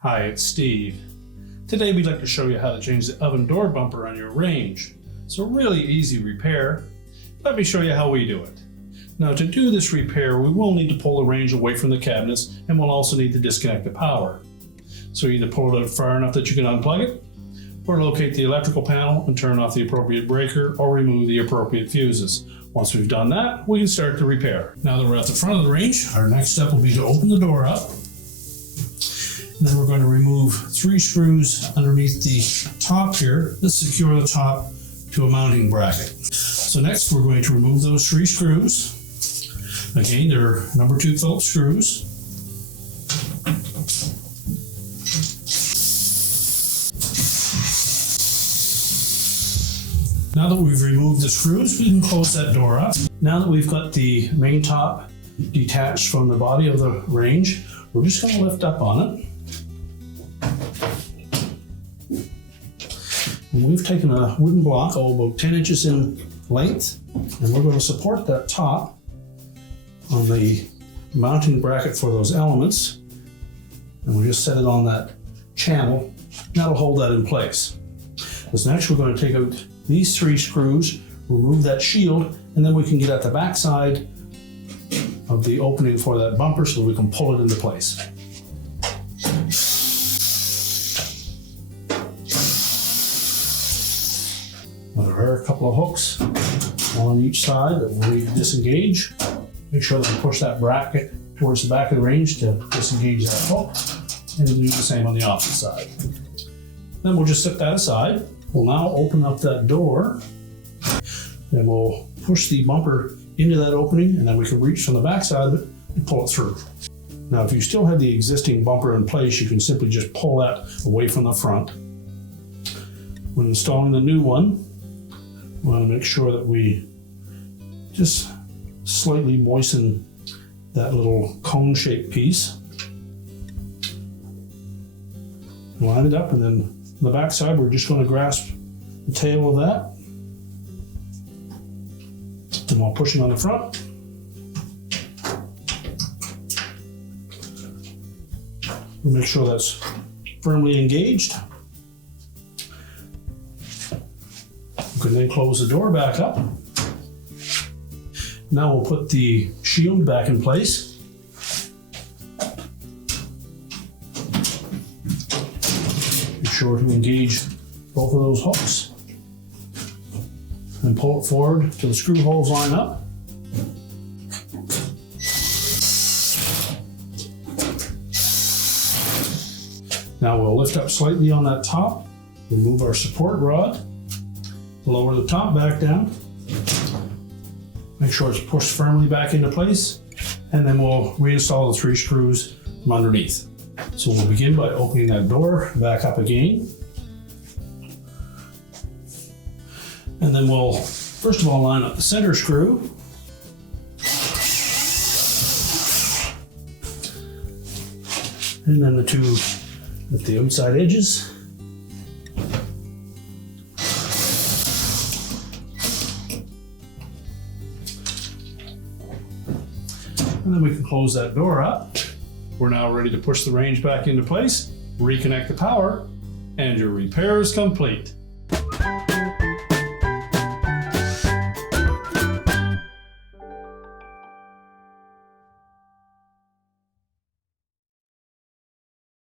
Hi, it's Steve. Today we'd like to show you how to change the oven door bumper on your range. It's a really easy repair. Let me show you how we do it. Now, to do this repair, we will need to pull the range away from the cabinets, and we'll also need to disconnect the power. So either pull it out far enough that you can unplug it, or locate the electrical panel and turn off the appropriate breaker or remove the appropriate fuses. Once we've done that, we can start the repair. Now that we're at the front of the range, our next step will be to open the door up. And then we're going to remove 3 screws underneath the top here to secure the top to a mounting bracket. So next we're going to remove those 3 screws. Again, they're number 2 Phillips screws. Now that we've removed the screws, we can close that door up. Now that we've got the main top detached from the body of the range, we're just going to lift up on it. And we've taken a wooden block, about 10 inches in length, and we're going to support that top on the mounting bracket for those elements. And we'll just set it on that channel. That'll hold that in place. So next we're going to take out these 3 screws, remove that shield, and then we can get at the back side of the opening for that bumper so we can pull it into place. There are a couple of hooks on each side that we'll need to disengage. Make sure that we push that bracket towards the back of the range to disengage that hook, and do the same on the opposite side. Then we'll just set that aside. We'll now open up that door, and we'll push the bumper into that opening, and then we can reach from the back side of it and pull it through. Now, if you still have the existing bumper in place, you can simply just pull that away from the front. When installing the new one, we want to make sure that we just slightly moisten that little cone-shaped piece. Line it up, and then on the back side, we're just going to grasp the tail of that. And while pushing on the front, we'll make sure that's firmly engaged. We can then close the door back up. Now we'll put the shield back in place. Be sure to engage both of those hooks and pull it forward till the screw holes line up. Now we'll lift up slightly on that top, remove our support rod, lower the top back down, make sure it's pushed firmly back into place, and then we'll reinstall the 3 screws from underneath. So we'll begin by opening that door back up again. And then we'll first of all line up the center screw. And then the 2 at the outside edges. And then we can close that door up. We're now ready to push the range back into place, reconnect the power, and your repair is complete.